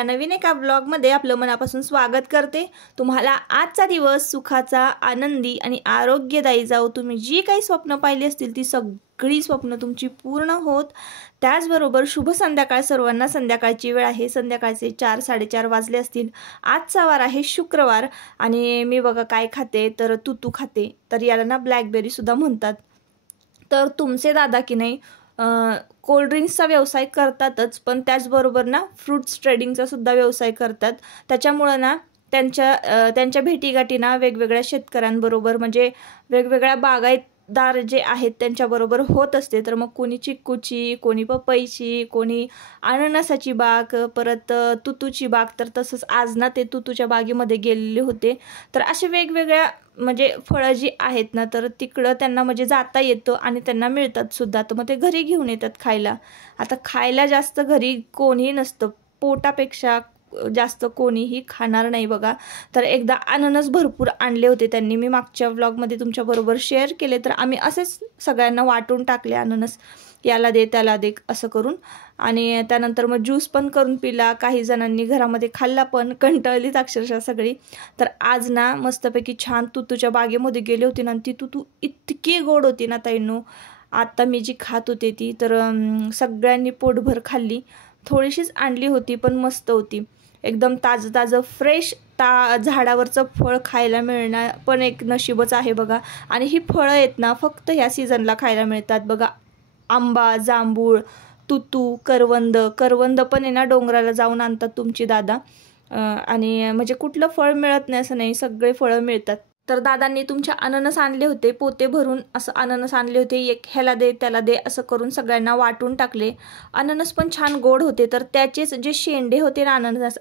या नवीन एका ब्लॉगमध्ये आपलं मनापासून स्वागत करते। तुम्हाला आजचा दिवस सुखाचा, आनंदी आणि आरोग्यदायी जाओ। तुम्ही जी काही स्वप्न पाहिली असतील ती सगळी स्वप्न तुमची पूर्ण होत। त्याचबरोबर शुभ संध्याकाळ सर्वांना। संध्याकाळची वेळ आहे, संध्याकाळचे 4-4:30 वाजले असतील। आजचा वार आहे शुक्रवार आणि मी बघा काय खाते तर तुतू खाते। तर याला ना ब्लॅकबेरी सुद्धा म्हणतात। तर तुमचे दादा की नाही कोल्ड ड्रिंक्सचा व्यवसाय करतातच, पण त्याचबरोबर ना फ्रूट्स ट्रेडिंगचा सुद्धा व्यवसाय करतात। त्याच्यामुळे ना त्यांच्या भेटीगाठी ना वेगवेगळ्या शेतकऱ्यांबरोबर म्हणजे वेगवेगळ्या बागायतदार जे आहेत त्यांच्याबरोबर होत असते। तर मग कोणी चिक्कूची, कोणी पपईची, कोणी अननसाची बाग, परत तुतूची बाग। तर तसंच आज ना ते तुतूच्या बागेमध्ये गेलेले होते। तर असे वेगवेगळ्या म्हणजे फळं जी आहेत ना तर तिकडं त्यांना म्हणजे जाता येतं आणि त्यांना मिळतात सुद्धा। तर मग ते घरी घेऊन येतात खायला। आता खायला जास्त घरी कोणीही नसतं, पोटापेक्षा जास्त कोणीही खाणार नाही बघा। तर एकदा अननस भरपूर आणले होते त्यांनी, मी मागच्या व्लॉगमध्ये तुमच्याबरोबर शेअर केले। तर आम्ही असेच सगळ्यांना वाटून टाकले अननस, याला दे त्याला दे असं करून। आणि त्यानंतर मग ज्यूस पण करून पिला। काही जणांनी घरामध्ये खाल्ला पण, कंटाळलीत अक्षरशः सगळी। तर आज ना मस्तपैकी छान तुतूच्या बागेमध्ये गेले होते ना, ती तुतू इतकी गोड होती ना ताईंनो। आता मी जी खात होते ती तर सगळ्यांनी पोटभर खाल्ली। थोडीशीच आणली होती पण मस्त होती, एकदम ताजं ताजं फ्रेश झाडावरचं फळ खायला मिळणं पण एक नशीबच आहे बघा। आणि ही फळं आहेत ना फक्त ह्या सीझनला खायला मिळतात बघा। आंबा, जांभूळ, तुतू, करवंद पण आहे ना डोंगराला जाऊन आणतात तुमची दादा। आणि म्हणजे कुठलं फळ मिळत नाही असं नाही, सगळे फळं मिळतात। तर दादांनी तुमच्या अननस आणले होते, पोते भरून असं अननस आणले होते। एक ह्याला दे त्याला दे असं करून सगळ्यांना वाटून टाकले। अननस पण छान गोड होते। तर त्याचेच जे शेंडे होते ना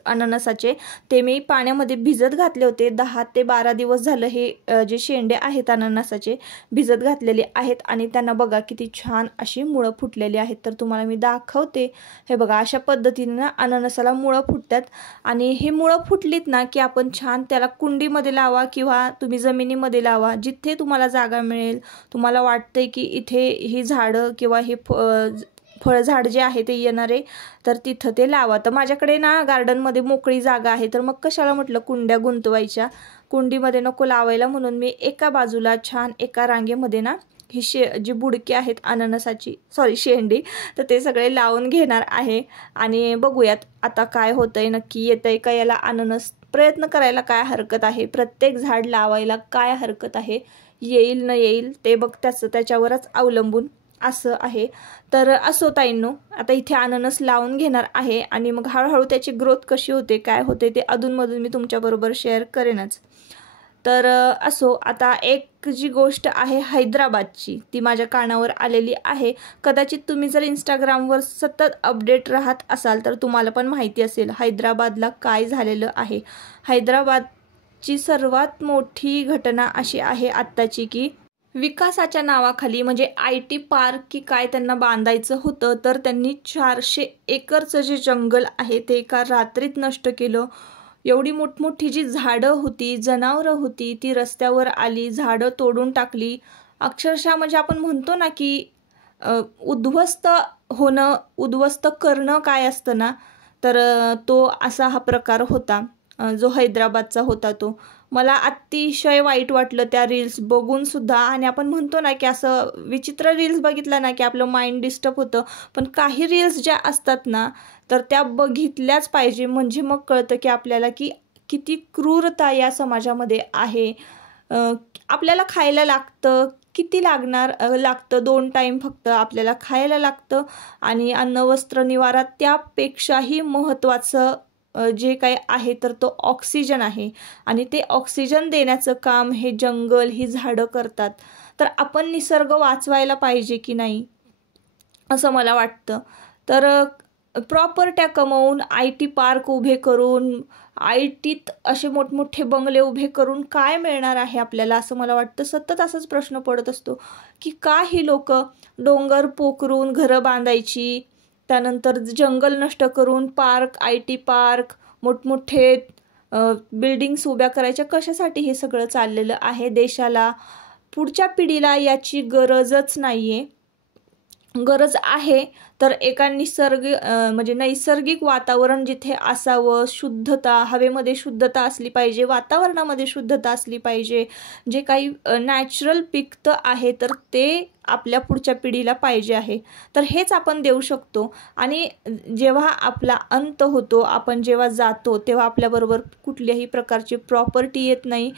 अननसाचे ते मी पाण्यामध्ये भिजत घातले होते। 10 ते 12 दिवस झालं हे जे शेंडे आहेत अननसाचे भिजत घातलेले आहेत। आणि त्यांना बघा किती छान अशी मुळं फुटलेली आहेत। तर तुम्हाला मी दाखवते, हे बघा अशा पद्धतीने ना अननसाला मुळं फुटतात। आणि हे मुळं फुटलीत ना की आपण छान त्याला कुंडीमध्ये लावा किंवा तुम्ही जमिनीमध्ये लावा, जिथे तुम्हाला जागा मिळेल, तुम्हाला वाटतंय की इथे ही झाडं किंवा हे फळझाड जे आहे ते येणारे, तर तिथं ते लावा। तर माझ्याकडे ना गार्डनमध्ये मोकळी जागा आहे, तर मग कशाला म्हटलं कुंड्या गुंतवायच्या, कुंडीमध्ये नको लावायला, म्हणून मी एका बाजूला छान एका रांगेमध्ये ना ही जी बुडकी आहेत अननसाची शेंडी, तर ते सगळे लावून घेणार आहे। आणि बघूयात आता काय होतंय, नक्की येतंय का याला अननस। प्रयत्न करायला काय हरकत आहे, प्रत्येक झाड लावायला काय हरकत आहे, येईल न येईल ते बघ त्याच्यावरच अवलंबून असं आहे। तर असो ताईंनो, आता इथे अननस लावून घेणार आहे आणि मग हळूहळू त्याची ग्रोथ कशी होते काय होते ते अधूनमधून मी तुमच्याबरोबर शेअर करेनच। तर असो, आता एक जी गोष्ट आहे हैदराबादची ती माझ्या कानावर आलेली आहे। कदाचित तुम्ही जर इंस्टाग्रामवर सतत अपडेट राहत असाल तर तुम्हाला पण माहिती असेल हैदराबादला काय झालेलं आहे। हैदराबादची सर्वात मोठी घटना अशी आहे आत्ताची की विकासाच्या नावाखाली म्हणजे IT पार्क की काय त्यांना बांधायचं होतं, तर त्यांनी 400 एकरचं जे जंगल आहे ते एका रात्रीत नष्ट केलं। एवढी मोठमोठी जी झाडं होती, जनावरं होती, ती रस्त्यावर आली, झाडं तोडून टाकली। अक्षरशः म्हणजे आपण म्हणतो ना की उद्ध्वस्त होणं, उद्ध्वस्त करणं काय असतं ना, तर तो असा हा प्रकार होता जो हैदराबादचा होता। तो मला अतिशय वाईट वाटलं त्या रील्स बघून सुद्धा। आणि आपण म्हणतो ना की असं विचित्र रील्स बघितला ना की आपलं माइंड डिस्टर्ब होतं, पण काही रील्स ज्या असतात ना तर त्या बघितल्याच पाहिजे, म्हणजे मग कळतं की आपल्याला की किती क्रूरता या समाजामध्ये आहे। आपल्याला खायला लागतं, किती लागतं, 2 टाईम फक्त आपल्याला खायला लागतं। आणि अन्न वस्त्र निवारा त्यापेक्षाही महत्त्वाचं जे काही आहे तर तो ऑक्सिजन आहे। आणि ते ऑक्सिजन देण्याचं काम हे जंगल, ही झाडं करतात। तर आपण निसर्ग वाचवायला पाहिजे की नाही असं मला वाटतं। तर प्रॉपर्ट्या कमवून, IT पार्क उभे करून, ITत असे मोठमोठे बंगले उभे करून काय मिळणार आहे आपल्याला असं मला वाटतं। सतत असाच प्रश्न पडत असतो की का ही लोक डोंगर पोखरून घरं बांधायची, त्यानंतर जंगल नष्ट करून IT पार्क, मोठमोठे बिल्डिंग्स उभ्या करायच्या, कशासाठी हे सगळं चाललेलं आहे। देशाला, पुढच्या पिढीला याची गरजच नाही आहे। गरज आहे, तर एका म्हणजे नैसर्गिक वातावरण जिथे असावं, शुद्धता, हवेमध्ये शुद्धता असली पाहिजे, वातावरणामध्ये शुद्धता असली पाहिजे, जे काही नॅचरल पिकतं आहे तर ते आपल्या पुढच्या पिढीला पाहिजे आहे. तर हेच आपण देऊ शकतो. आणि जेव्हा आपला अंत होतो, आपण जेव्हा जातो, तेव्हा आपल्याबरोबर कुठल्याही प्रकारची प्रॉपर्टी येत नाही.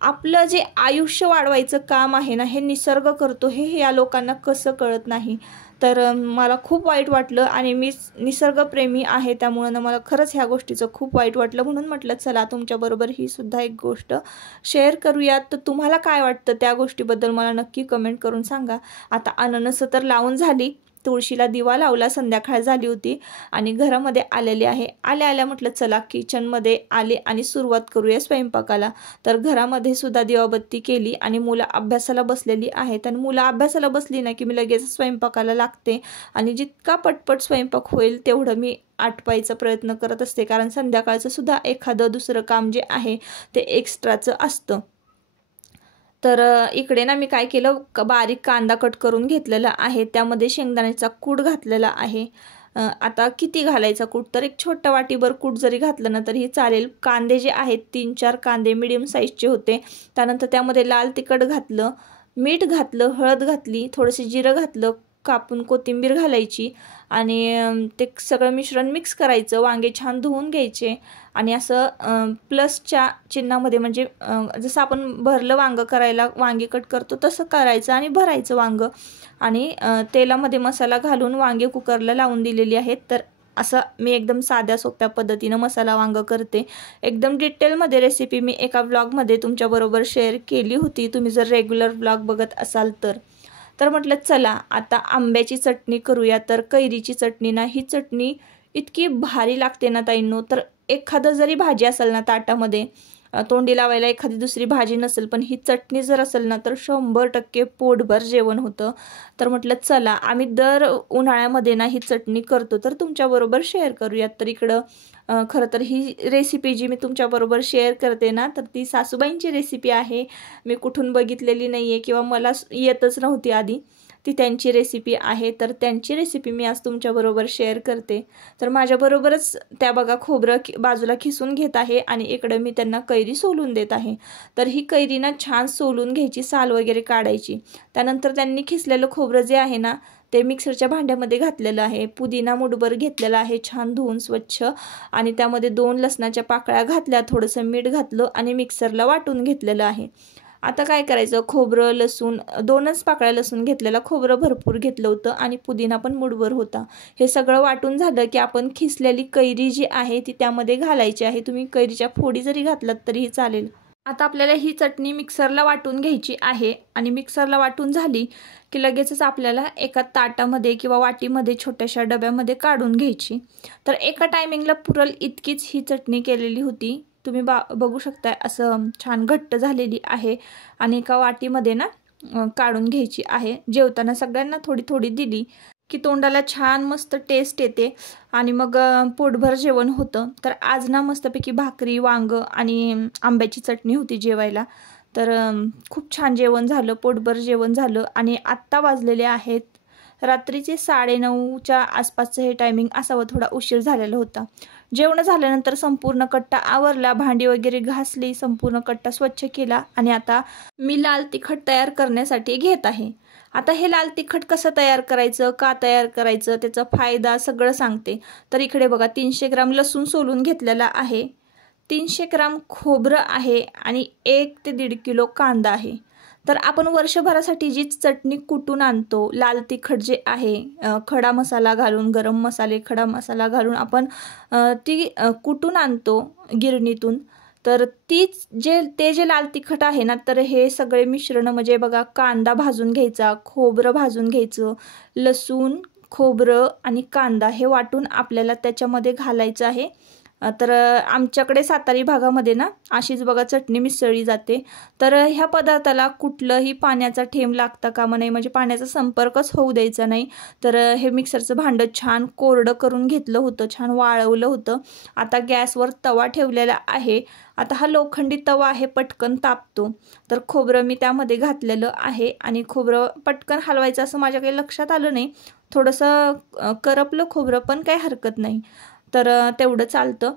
आपलं जे आयुष्य वाढवायचं काम आहे ना, हे निसर्ग करतो, हे या लोकांना कसं कळत नाही. तर मला खूप वाईट वाटलं आणि मी निसर्गप्रेमी आहे, त्यामुळं ना मला खरंच ह्या गोष्टीचं खूप वाईट वाटलं. म्हणून म्हटलं चला तुमच्याबरोबर ही सुद्धा एक गोष्ट शेअर करूयात. तर तुम्हाला काय वाटतं त्या गोष्टीबद्दल मला नक्की कमेंट करून सांगा. आता अननसं तर लावून झाली, तुळशीला दिवा लावला, संध्याकाळ झाली होती आणि घरामध्ये आलेले आहे. आल्या म्हटलं चला किचनमध्ये आले आणि सुरुवात करूया स्वयंपाकाला. तर घरामध्ये सुद्धा दिवाबत्ती केली आणि मुलं अभ्यासाला बसलेली आहेत. आणि मुलं अभ्यासाला बसली ना की मी लगेच स्वयंपाकाला लागते आणि जितका पटपट स्वयंपाक होईल तेवढं मी आटपायचा प्रयत्न करत असते, कारण संध्याकाळचं सुद्धा एखादं दुसरं काम जे आहे ते एक्स्ट्राचं असतं. तर इकडे ना मी काय केलं, बारीक कांदा कट करून घेतलेला आहे, त्यामध्ये शेंगदाण्याचा कूट घातलेला आहे. आता किती घालायचा कूट, तर एक छोट्या वाटीभर कूट जरी घातलं ना तरीही चालेल. कांदे जे आहेत 3-4 कांदे मिडियम साईजचे होते. त्यानंतर त्यामध्ये लाल तिखट घातलं, मीठ घातलं, हळद घातली, थोडंसं जिरं घातलं, कापून कोथिंबीर घालायची आणि ते सगळं मिश्रण मिक्स करायचं. वांगे छान धुवून घ्यायचे आणि असं प्लसच्या चिन्हामध्ये, म्हणजे जसं आपण भरलं वांगं करायला वांगे कट करतो तसं करायचं आणि भरायचं वांगं. आणि तेलामध्ये मसाला घालून वांगे कुकरला लावून दिलेली आहेत. तर असं मी एकदम साध्या सोप्या पद्धतीनं मसाला वांगं करते. एकदम डिटेलमध्ये रेसिपी मी एका व्लॉगमध्ये तुमच्याबरोबर शेअर केली होती, तुम्ही जर रेग्युलर व्लॉग बघत असाल तर म्हटलं चला आता आंब्याची चटणी करूया. तर कैरीची चटणी ना, ही चटणी इतकी भारी लागते ना ताईंनो. तर एखादं जरी भाजी असेल ना ताटामध्ये, तोंडी लावायला एखादी दुसरी भाजी नसेल, पण ही चटणी जर असेल ना तर 100% पोटभर जेवण होतं. तर म्हटलं चला आम्ही दर उन्हाळ्यामध्ये ना ही चटणी करतो, तर तुमच्याबरोबर शेअर करूयात. तर इकडं खरं तर ही रेसिपी जी मी तुमच्याबरोबर शेअर करते ना, तर ती सासूबाईंची रेसिपी आहे. मी कुठून बघितलेली नाही आहे किंवा मला येतच नव्हती आधी, ती त्यांची रेसिपी आहे. तर त्यांची रेसिपी मी आज तुमच्याबरोबर शेअर करते. तर माझ्याबरोबरच त्या बघा खोबरं बाजूला खिसून घेत आहे आणि इकडं मी त्यांना कैरी सोलून देत आहे. तर ही कैरी ना छान सोलून घ्यायची, साल वगैरे काढायची. त्यानंतर त्यांनी खिसलेलं खोबरं जे आहे ना ते मिक्सरच्या भांड्यामध्ये घातलेलं आहे. पुदिना मुठभर घेतलेला आहे छान धुवून स्वच्छ, आणि त्यामध्ये 2 लसणाच्या पाकळ्या घातल्या, थोडंसं मीठ घातलं आणि मिक्सरला वाटून घेतलेलं आहे. आता काय करायचं, खोबरं लसूण 2च पाकळ्या लसूण घेतलेला, खोबरं भरपूर घेतलं होतं आणि पुदिना पण मुठभर होता. हे सगळं वाटून झालं की आपण खिसलेली कैरी जी आहे ती त्यामध्ये घालायची आहे. तुम्ही कैरीच्या फोडी जरी घातलात तरीही चालेल. आता आपल्याला ही चटणी मिक्सरला वाटून घ्यायची आहे आणि मिक्सरला वाटून झाली की लगेचच आपल्याला एका ताटामध्ये किंवा वाटीमध्ये छोट्याशा डब्यामध्ये काढून घ्यायची. तर एका टायमिंगला पुरल इतकीच ही चटणी केलेली होती. तुम्ही बघू शकताय असं छान घट्ट झालेली आहे आणि एका वाटीमध्ये ना काढून घ्यायची आहे. जेवताना सगळ्यांना थोडी थोडी दिली की तोंडाला छान मस्त टेस्ट येते आणि मग पोटभर जेवण होतं. तर आज ना मस्तपैकी भाकरी, वांगं आणि आंब्याची चटणी होती जेवायला. तर खूप छान जेवण झालं, पोटभर जेवण झालं. आणि आत्ता वाजलेले आहेत रात्रीचे 9:30च्या आसपासचं हे टायमिंग असावं, थोडा उशीर झालेला होता. जेवण झाल्यानंतर संपूर्ण कट्टा आवरला, भांडी वगैरे घासली, संपूर्ण कट्टा स्वच्छ केला आणि आता मी लाल तिखट तयार करण्यासाठी घेत आहे. आता हे लाल तिखट कसं तयार करायचं, का तयार करायचं, त्याचा फायदा सगळं सांगते. तर इकडे बघा 300 ग्राम लसूण सोलून घेतलेला आहे, 300 ग्राम खोबरं आहे आणि 1 ते 1.5 किलो कांदा आहे. तर आपण वर्षभरासाठी जी चटणी कुटून आणतो, लाल तिखट जे आहे खडा मसाला घालून, गरम मसाले, खडा मसाला घालून आपण ती कुटून आणतो गिरणीतून. तर ते जे लाल तिखट आहे ना, तर हे सगळे मिश्रण म्हणजे बघा कांदा भाजून घ्यायचा, खोबरं भाजून घ्यायचं, लसूण, खोबरं आणि कांदा हे वाटून आपल्याला त्याच्यामध्ये घालायचं आहे तर आमच्याकडे सातारी भागामध्ये ना अशीच बघा चटणी मिसळली जाते। तर ह्या पदार्थाला कुठलंही पाण्याचा थेंब लागता कामा नये, म्हणजे पाण्याचा संपर्कच होऊ द्यायचा नाही। तर हे मिक्सरचं भांडं छान कोरडं करून घेतलं होतं, छान वाळवलं होतं। आता गॅसवर तवा ठेवलेला आहे। आता हा लोखंडी तवा आहे, पटकन तापतो। तर खोबरं मी त्यामध्ये घातलेलं आहे आणि खोबरं पटकन हलवायचं असं माझ्या काही लक्षात आलं नाही, थोडंसं करपलं खोबरं, पण काही हरकत नाही, तर तेवढं चालतं।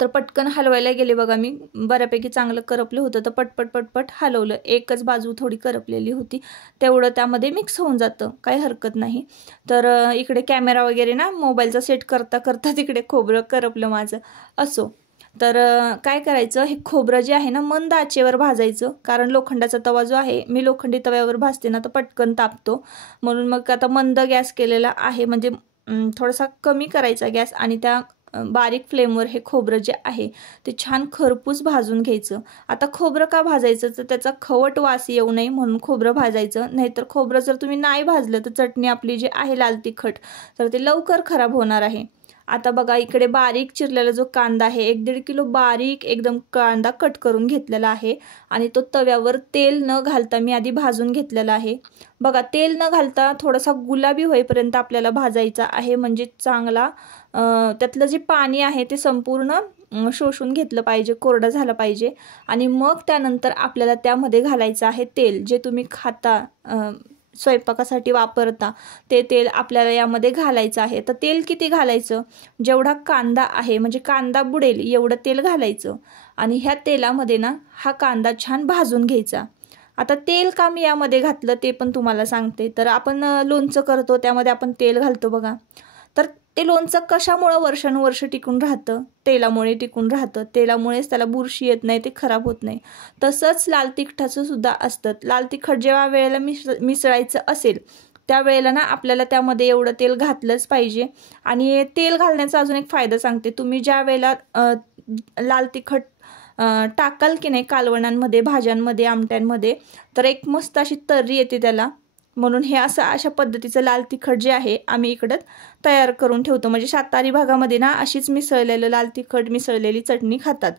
तर पटकन हलवायला गेले बघा मी, बऱ्यापैकी चांगलं करपलं होतं, तर पटपट पटपट हलवलं, एकच बाजू थोडी करपलेली होती, तेवढं त्यामध्ये मिक्स होऊन जातं, काही हरकत नाही। तर इकडे कॅमेरा वगैरे ना मोबाईलचा सेट करता करता तिकडे खोबरं करपलं माझं, असो। तर काय करायचं, हे खोबरं जे आहे ना मंद आचेवर भाजायचं, कारण लोखंडाचा तवा जो आहे, मी लोखंडी तव्यावर भाजते ना तर पटकन तापतो, म्हणून मग आता मंद गॅस केलेला आहे, म्हणजे थोडासा कमी करायचा गॅस आणि त्या बारीक फ्लेमवर हे खोबरं जे आहे ते छान खरपूस भाजून घ्यायचं। आता खोबरं का भाजायचं, तर त्याचा खवट वास येऊ नये म्हणून खोबरं भाजायचं, नाहीतर खोबरं जर तुम्ही नाही भाजलं तर चटणी आपली जी आहे लाल तिखट, तर ते लवकर खराब होणार आहे। आता बघा इकडे बारीक चिरलेला जो कांदा आहे, 1-1.5 किलो बारीक एकदम कांदा कट करून घेतलेला आहे आणि तो तव्यावर तेल न घालता मी आधी भाजून घेतलेला आहे। बघा तेल न घालता थोडासा गुलाबी होईपर्यंत आपल्याला भाजायचा आहे, म्हणजे चांगला त्यातलं जे पाणी आहे ते संपूर्ण शोषून घेतलं पाहिजे, कोरडं झालं पाहिजे। आणि मग त्यानंतर आपल्याला त्यामध्ये घालायचं आहे तेल, जे तुम्ही खाता स्वयंपाकासाठी वापरता ते तेल आपल्याला यामध्ये घालायचं आहे। तर तेल किती घालायचं, जेवढा कांदा आहे म्हणजे कांदा बुडेल एवढं तेल घालायचं आणि ह्या तेलामध्ये ना हा कांदा छान भाजून घ्यायचा। आता तेल का मी यामध्ये घातलं ते पण तुम्हाला सांगते। तर आपण लोणचं करतो त्यामध्ये आपण तेल घालतो बघा, तर ते लोणचं कशामुळे वर्षानुवर्ष टिकून राहतं, तेलामुळे टिकून राहतं, तेलामुळेच त्याला बुरशी येत नाही, ते खराब होत नाही। तसंच लाल तिखटाचं सुद्धा असतं, लाल तिखट जेव्हा वेळेला मिसळायचं असेल त्यावेळेला ना आपल्याला त्यामध्ये एवढं तेल घातलंच पाहिजे। आणि तेल घालण्याचा अजून एक फायदा सांगते, तुम्ही ज्या वेळेला लाल तिखट टाकाल की नाही कालवणांमध्ये, भाज्यांमध्ये, आमट्यांमध्ये, तर एक मस्त अशी तर्री येते त्याला, म्हणून हे असं अशा पद्धतीचं लाल तिखट जे आहे आम्ही इकडं तयार करून ठेवतो। म्हणजे सातारी भागामध्ये ना अशीच मिसळलेलं लाल तिखट मिसळलेली चटणी खातात।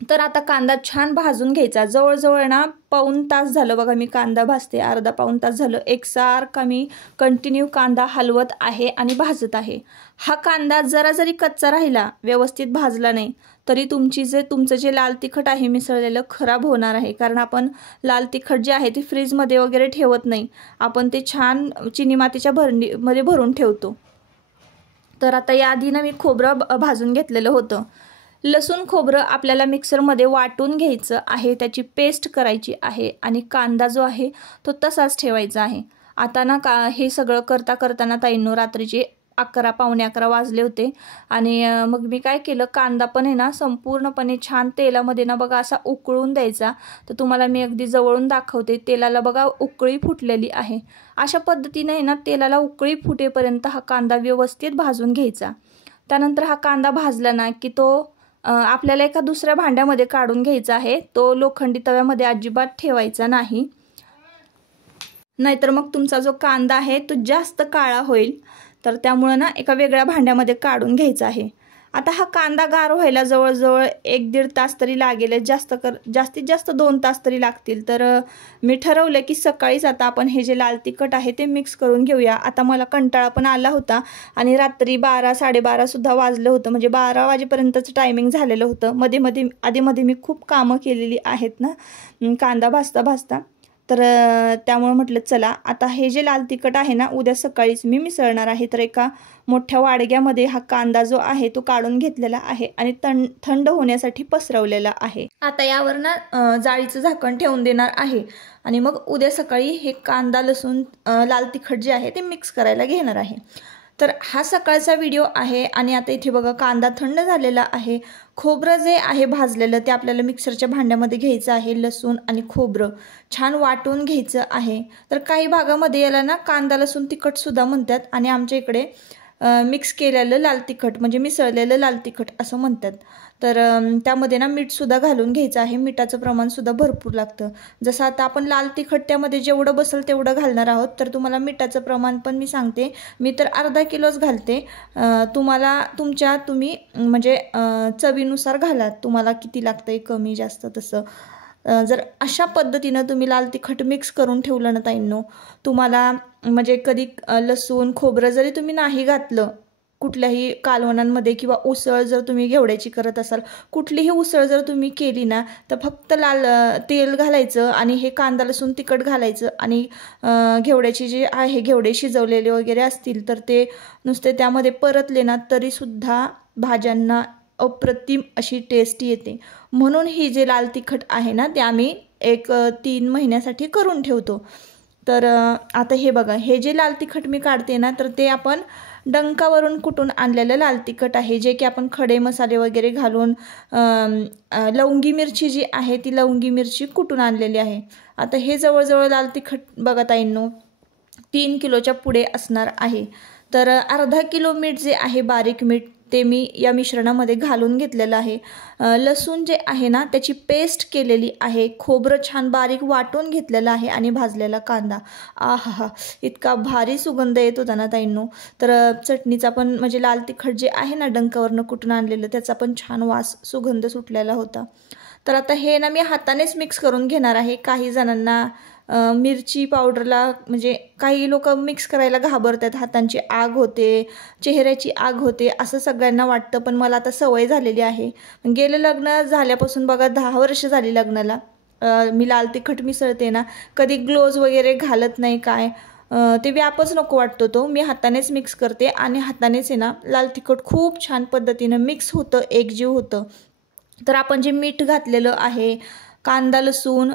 तर आता कांदा छान भाजून घ्यायचा, जवळजवळ ना पाऊण तास झालं बघा मी कांदा भाजते, अर्धा पाऊण तास झालं एकसारखा मी कंटिन्यू कांदा हलवत आहे आणि भाजत आहे। हा कांदा जरा जरी कच्चा राहिला, व्यवस्थित भाजला नाही, तरी तुमचं जे लाल तिखट आहे मिसळलेलं खराब होणार आहे, कारण आपण लाल तिखट जे आहे ते फ्रीजमध्ये वगैरे ठेवत नाही, आपण ते छान चिनी मातीच्या भरणीमध्ये भरून ठेवतो। तर आता याआधी ना मी खोबरं भाजून घेतलेलं होतं, लसूण खोबरं आपल्याला मिक्सरमध्ये वाटून घ्यायचं आहे, त्याची पेस्ट करायची आहे आणि कांदा जो आहे तो तसाच ठेवायचा आहे। आता ना हे सगळं करता करताना ताईंनो रात्रीचे 11 पावणे 11 वाजले होते आणि मग मी काय केलं, कांदा पण आहे ना संपूर्णपणे छान तेलामध्ये ना बघा असा उकळून द्यायचा। तर तुम्हाला मी अगदी जवळून दाखवते, तेलाला बघा उकळी फुटलेली आहे, अशा पद्धतीने आहे ना तेलाला उकळी फुटेपर्यंत हा कांदा व्यवस्थित भाजून घ्यायचा। त्यानंतर हा कांदा भाजला ना की तो आपल्याला एका दुसऱ्या भांड्यामध्ये काढून घ्यायचा आहे, तो लोखंडी तव्यामध्ये अजिबात ठेवायचा नाही, नाहीतर मग तुमचा जो कांदा आहे तो जास्त काळा होईल। तर त्यामुळे ना एका वेगळ्या भांड्यामध्ये काढून घ्यायचा आहे। आता हा कांदा गार व्हायला जवळजवळ 1-1.5 तास तरी लागेल, जास्तीत जास्त 2 तास तरी लागतील। तर मी ठरवलं की सकाळीच आता आपण हे जे लाल तिखट आहे ते मिक्स करून घेऊया। आता मला कंटाळा पण आला होता आणि रात्री 12-12:30 सुद्धा वाजलं होतं, म्हणजे 12 वाजेपर्यंतचं टायमिंग झालेलं होतं। आधीमध्ये मी खूप कामं केलेली आहेत ना कांदा भाजता भाजता, तर त्यामुळे म्हटलं चला आता हे जे लाल तिखट आहे ना उद्या सकाळीच मी मिसळणार आहे। तर एका मोठ्या वाडग्यामध्ये हा कांदा जो आहे तो काढून घेतलेला आहे आणि थंड होण्यासाठी पसरवलेला आहे। आता यावर ना जाळीचं झाकण ठेवून देणार आहे आणि मग उद्या सकाळी हे कांदा लसूण लाल तिखट जे आहे ते मिक्स करायला घेणार आहे। तर हा सकाळचा व्हिडिओ आहे आणि आता इथे बघा कांदा थंड झालेला आहे, खोबरं जे आहे भाजलेलं ते आपल्याला मिक्सरच्या भांड्यामध्ये घ्यायचं आहे, लसूण आणि खोबरं छान वाटून घ्यायचं आहे। तर काही भागामध्ये याला ना कांदा लसूण तिखटसुद्धा म्हणतात आणि आमच्या इकडे मिक्स केलेलं लाल तिखट म्हणजे मिसळलेलं लाल तिखट असं म्हणतात। तर त्यामध्ये ना मीठसुद्धा घालून घ्यायचं आहे. मिठाचं प्रमाणसुद्धा भरपूर लागतं. जसं आता आपण लाल तिखट त्यामध्ये जेवढं बसेल तेवढं घालणार आहोत. तर तुम्हाला मिठाचं प्रमाण पण मी सांगते. मी तर अर्धा किलोच घालते. तुम्ही म्हणजे चवीनुसार घाला, तुम्हाला किती लागतंय कमी जास्त तसं. जर अशा पद्धतीनं तुम्ही लाल तिखट मिक्स करून ठेवलं ना ताईंनो, तुम्हाला म्हणजे कधी लसूण खोबरं जरी तुम्ही नाही घातलं कुठल्याही कालवणांमध्ये, किंवा उसळ जर तुम्ही घेवड्याची करत असाल, कुठलीही उसळ जर तुम्ही केली ना, तर फक्त लाल तेल घालायचं आणि हे कांदा लसूण तिखट घालायचं आणि घेवड्याची जी आहे, घेवडे शिजवलेले वगैरे असतील तर ते नुसते त्यामध्ये परतले ना तरीसुद्धा भाज्यांना अप्रतिम अशी टेस्ट येते. म्हणून ही जे लाल तिखट आहे ना ते आम्ही 3 महिन्यासाठी करून ठेवतो. तर आता हे बघा, हे जे लाल तिखट मी काढते ना तर ते आपण डंकावरून कुटून आणलेलं लाल तिखट आहे, जे की आपण खडे मसाले वगैरे घालून लवंगी मिरची जी आहे ती लवंगी मिरची कुटून आणलेली आहे. आता हे जवळजवळ लाल तिखट बघा ताईंनो 3 किलोच्या पुढे असणार आहे. तर अर्धा किलो मीठ जे आहे बारीक मीठ ते मी या मिश्रणामध्ये घालून घेतलेलं आहे. लसूण जे आहे ना त्याची पेस्ट केलेली आहे. खोबरं छान बारीक वाटून घेतलेलं आहे आणि भाजलेला कांदा. आहा, इतका भारी सुगंध येत होता ना ताईंनो. तर चटणीचा पण म्हणजे लाल तिखट जे आहे ना डंकावरनं कुठून आणलेलं त्याचा पण छान वास सुगंध सुटलेला होता. तर आता हे ना मी हातानेच मिक्स करून घेणार आहे. काही जणांना मिरची पावडरला म्हणजे काही लोक मिक्स करायला घाबरतात, हातांची आग होते, चेहऱ्याची आग होते असं सगळ्यांना वाटतं. पण मला आता सवय झालेली आहे. गेलं लग्न झाल्यापासून बघा 10 वर्ष झाली लग्नाला, मी लाल तिखट मिसळते ना, कधी ग्लोव्ज वगैरे घालत नाही. काय ते व्यापच नको वाटतो तो. मी हातानेच मिक्स करते आणि हातानेच आहे ना लाल तिखट खूप छान पद्धतीनं मिक्स होतं, एकजीव होतं. तर आपण जे मीठ घातलेलं आहे, कांदा लसूण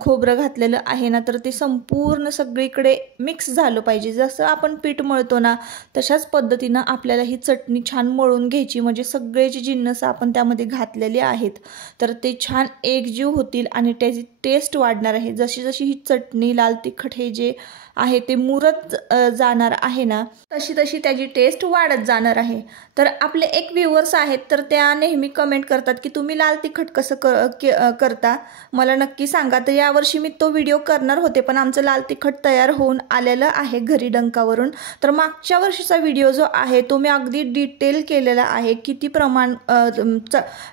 खोबरं घातलेलं आहे ना, तर ते संपूर्ण सगळीकडे मिक्स झालं पाहिजे. जसं आपण पीठ मळतो ना तशाच पद्धतीनं आपल्याला ही चटणी छान मळून घ्यायची. म्हणजे सगळे जे जिन्नस आपण त्यामध्ये घातलेले आहेत तर ते छान एकजीव होतील आणि त्याची टेस्ट वाढणार आहे. जशी जशी ही चटणी लाल तिखट हे जे आहे ते मुरत जाणार आहे ना तशी तशी त्याची टेस्ट वाढत जाणार आहे. तर आपले एक व्ह्यूअर्स आहेत तर त्या नेहमी कमेंट करतात की तुम्ही लाल तिखट कसं करता, मला नक्की सांगा. तर यावर्षी मी तो व्हिडिओ करणार होते पण आमचं लाल तिखट तयार होऊन आलेलं आहे घरी डंकावरून. तर मागच्या वर्षीचा व्हिडिओ जो आहे तो मी अगदी डिटेल केलेला आहे. किती प्रमाण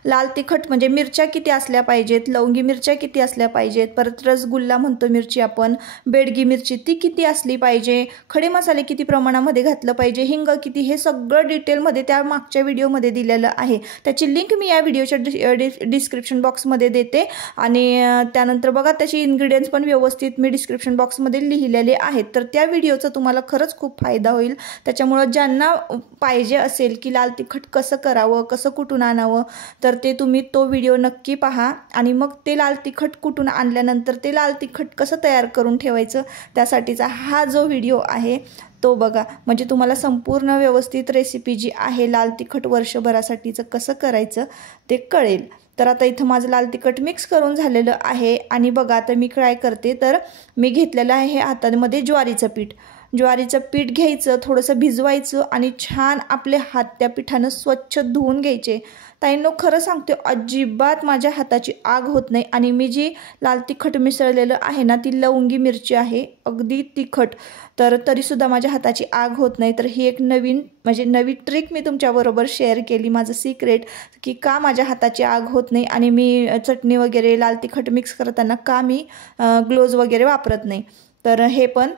लाल तिखट म्हणजे मिरच्या किती असल्या पाहिजेत, लवंगी मिरच्या किती असल्या पाहिजेत, परत रसगुल्ला म्हणतो मिरची आपण, बेडगी मिरची ती किती असली पाहिजे, खडे मसाले किती प्रमाणामध्ये घातलं पाहिजे, हिंग किती, हे सगळं डिटेलमध्ये त्या मागच्या व्हिडिओमध्ये दिलेलं आहे. त्याची लिंक मी या व्हिडिओच्या डिस्क्रिप्शन बॉक्समध्ये देते आणि त्यानंतर बघा त्याची इन्ग्रेडियंट्स पण व्यवस्थित मी डिस्क्रिप्शन बॉक्समध्ये लिहिलेले आहेत. तर त्या व्हिडिओचा तुम्हाला खरंच खूप फायदा होईल. त्याच्यामुळं ज्यांना पाहिजे असेल की लाल तिखट कसं करावं, कसं कुठून आणावं, तर ते तुम्ही तो व्हिडिओ नक्की पहा आणि मग ते लाल तिखट कुठून आणल्यानंतर ते लाल तिखट कसं तयार करून ठेवायचं त्यासाठीचा हा जो व्हिडिओ आहे तो बघा. म्हणजे तुम्हाला संपूर्ण व्यवस्थित रेसिपी जी आहे लाल तिखट वर्षभरासाठीचं कसं करायचं ते कळेल. तर आता इथं माझं लाल तिखट मिक्स करून झालेलं आहे आणि बघा आता मी काय करते तर मी घेतलेलं आहे हे हातामध्ये ज्वारीचं पीठ. ज्वारीचं पीठ घ्यायचं, थोडंसं भिजवायचं आणि छान आपले हात त्या पिठानं स्वच्छ धुवून घ्यायचे. ताईंनो खरं सांगते अजिबात माझ्या हाताची आग होत नाही. आणि मी जी लाल तिखट मिसळलेलं आहे ना ती लवंगी मिरची आहे अगदी तिखट, तर तरीसुद्धा माझ्या हाताची आग होत नाही. तर ही एक नवी ट्रिक मी तुमच्याबरोबर शेअर केली, माझं सिक्रेट, की का माझ्या हाताची आग होत नाही आणि मी चटणी वगैरे लाल तिखट मिक्स करताना का मी ग्लोव्ज वगैरे वापरत नाही. तर हे पण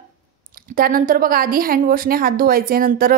त्यानंतर बघा आधी हँडवॉशने हात धुवायचे, नंतर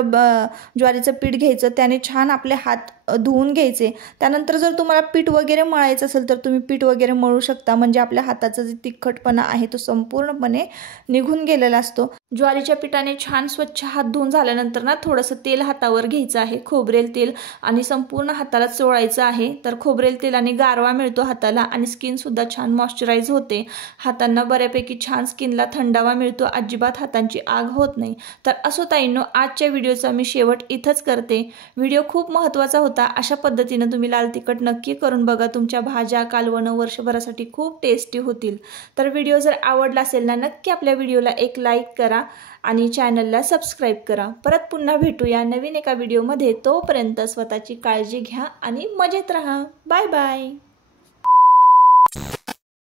ज्वारीचं पीठ घ्यायचं, त्याने छान आपले हात धुवून घ्यायचे. त्यानंतर जर तुम्हाला पीठ वगैरे मळायचं असेल तर तुम्ही पीठ वगैरे मळू शकता. म्हणजे आपल्या हाताचा जे तिखटपणा आहे तो संपूर्णपणे निघून गेलेला असतो. ज्वारीच्या पिठाने छान स्वच्छ हात धुवून झाल्यानंतर ना थोडंसं तेल हातावर घ्यायचं आहे, खोबरेल तेल, आणि संपूर्ण हाताला चोळायचं आहे. तर खोबरेल तेलाने गारवा मिळतो हाताला आणि स्किनसुद्धा छान मॉइश्चराईज होते. हातांना बऱ्यापैकी छान स्किनला थंडावा मिळतो, अजिबात हातांची आग होत नाही. तर असो ताईंनो, आजच्या व्हिडिओचा मी शेवट इथंच करते. व्हिडिओ खूप महत्त्वाचा होता होता अशा पद्धतीने तुम्ही लाल तिखट नक्की करून बघा। तुमच्या भाज्या कालवणं वर्षभरासाठी खूप टेस्टी होतील। तर व्हिडिओ जर आवडला असेल ना, नक्की आपल्या व्हिडिओला एक लाईक करा आणि चॅनलला सबस्क्राईब करा। परत पुन्हा भेटूया नवीन एका व्हिडिओमध्ये। तोपर्यंत स्वतःची काळजी घ्या आणि मजेत राहा। Bye bye.